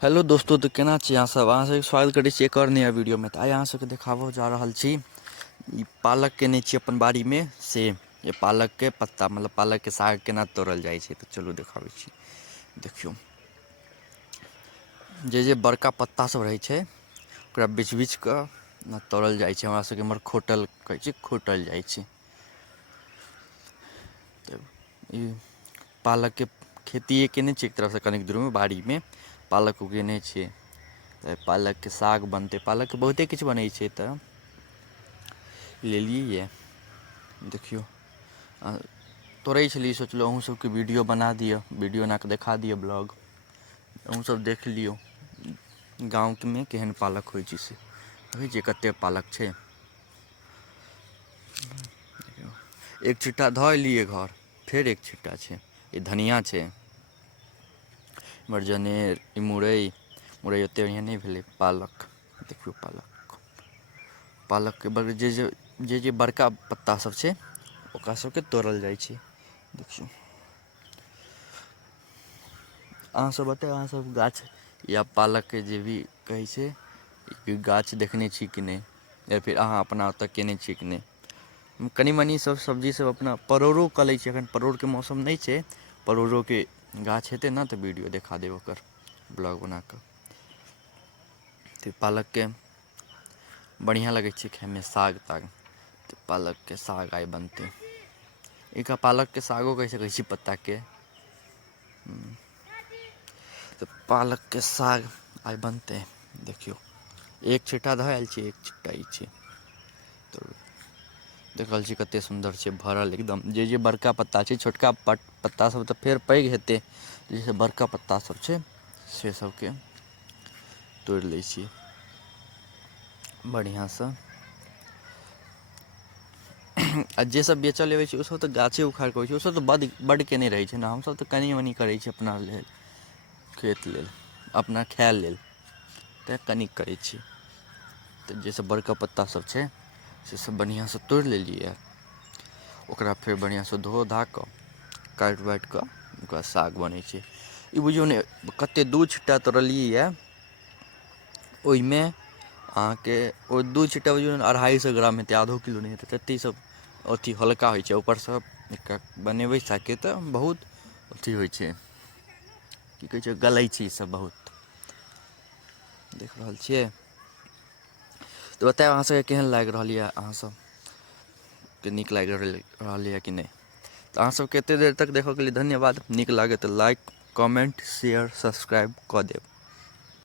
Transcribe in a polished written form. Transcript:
Hello दोस्तों, तो केना छी अहाँ सब। अहाँ सबके स्वागत करै छी एक और नया वीडियो में। तो आइ अहाँ सबके देखाबो जा रहल छी ई पालक केने छी अपन बाड़ी में से ये पालक के पत्ता मतलब पालक के साग केना तोड़ल जाइ छै। तो चलू देखाबै छी। देखियो जे बड़का पत्ता सब रहै छै ओकरा बीछ बीछ कऽ ना तोड़ल जाइ छै। हमरा सबके एम्हर खोटल कहै छै, खोटल जाइ छै। तो ई पालक के खेती केने छी एक तरह से कनिक दूर में बाड़ी में पालक उगेने छियै। तऽ पालक के साग बनतै। पालक के बहुते किछु बनै छै। तऽ लेलियै ये देखियौ तोड़ै छलियै, सोचलहुँ अहूँ सबके वीडियो बना दिअ, वीडियो बना कऽ देखा दिअ ब्लॉग। अहूँ सब देख लियौ गाँव में केहन पालक होइ छै से। देखै छियै कतेक पालक छै। एक छिट्टा धऽ एलियै घर, फेर एक छिट्टा छै। ई धनिया छै, इमहर जनेर, ई मुरइ ओतेक बढ़िआँ नहि भेलै। पालक देखियौ, पालक के जे बड़का पत्ता सब छै ओकरा सबके तोड़ल जाइ छै। देखियौ अहाँ सब बताउ, अहाँ सब गाछ या पालक के जे भी कहै छै गाछ देखने छी कि नहि, या फिर अहाँ अपना ओतऽ केने छी कि नहि। कनि मनि सब सब्जी सब अपना परोड़ो कऽ लै छै। एखन परोड़के मौसम नहि छै। परोड़ोके गाछ हेतै ने तऽ वीडियो देखा देब ओकर, ब्लॉग बना कऽ। तऽ पालकके बढ़िआँ लगै छै खाइमे साग ताग। तऽ पालकके साग आइ बनतै। एकरा पालकके सागो कहि सकै छी, पत्ताके। तऽ पालकके साग आइ बनतै। देखियौ एक छिट्टा धऽ आयल छी, एक छिट्टा ई छै। तऽ देख रहल छी कतेक सुन्दर छै, भरल एकदम। जे बड़का पत्ता छै, छोटका पत्ता सब तऽ फेर पैघ हेतै। जे बड़का पत्ता सब छै से सबके तोड़ि लै छी बढ़िआँसँ। आ जे सब बेचऽ ले अबै छै ओसब तऽ गाछे उखाड़ि कऽ अबै छै। ओसब तऽ बड्ड केने रहै छै ने। हमसब तऽ कनि मनि करै छी अपना लेल, खेत लेल, अपना खाय लेल, तेँ कनिक करै छी। तऽ जे सब बड़का पत्ता सब छै से सब बढ़िआँसँ तोड़ि लेलियै। ओकरा फेर बढ़िआँसँ धो धा कऽ काटि वाटि कऽ ओकरा साग बनै छै। ई बुझियौ ने कतेक दू छिट्टा तोड़लियै यऽ, ओहिमे अहाँके ओ दू छिट्टा बुझियौ ने 250 ग्राम हेतै, आधो किलो नहि हेतै। ततेक ईसब अथी हल्का होइ छै। ऊपरसँ एकरा बनेबै सागके तऽ बहुत अथी होइ छै, की कहै छै, गलै छै ईसब बहुत। देख रहल छियै। तऽ बतायब अहाँ सबके केहन लागि रहल यऽ, अहाँ सबके नीक लागि रहल यऽ कि नहि। तऽ अहाँ सबके एतेक देर तक देखऽके लिए धन्यवाद। नीक लागै तऽ लाइक, कमेंट, शेयर, सब्सक्राइब कऽ देब।